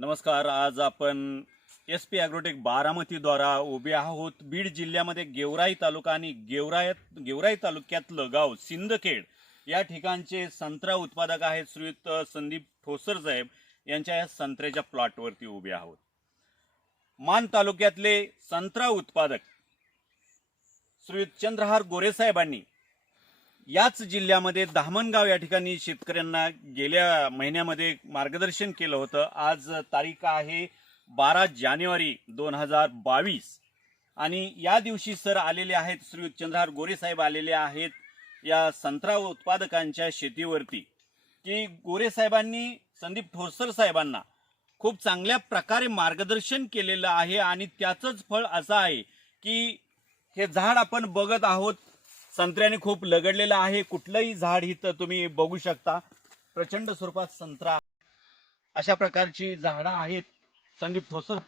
नमस्कार. आज आपण SP ॲग्रोटेक बारामती द्वारा उभे आहोत. बीड जिल्ह्यामध्ये गेवराई तालुका आणि गेवराई तालुक्यातलं गाव सिंदखेड या ठिकाणचे संत्रा उत्पादक आहेत श्रीयुत संदीप ठोसर साहेब यांच्या या संत्र्याच्या प्लॉटवरती उभे आहोत. मान तालुक्यातले संत्रा उत्पादक श्रीयुत चंद्रहार गोरे साहेबांनी याच जिल्ह्यामध्ये धामणगाव या ठिकाणी शेतकऱ्यांना गेल्या महिन्यामध्ये मार्गदर्शन केलं होतं. आज तारीख आहे 12 जानेवारी 2022 आणि या दिवशी सर आलेले आहेत, श्रीयुत चंद्रहार गोरे साहेब आलेले आहेत या संत्रा उत्पादकांच्या शेतीवरती, की गोरे साहेबांनी संदीप ठोसर साहेबांना खूप चांगल्या प्रकारे मार्गदर्शन केलेलं आहे आणि त्याचंच फळ असं आहे की हे झाड आपण बघत आहोत संत्र्याने खूप लगडलेलं आहे. कुठलंही झाड इथं तुम्ही बघू शकता, प्रचंड स्वरूपात संत्रा अशा प्रकारची झाडं आहेत. संदीप ठोसर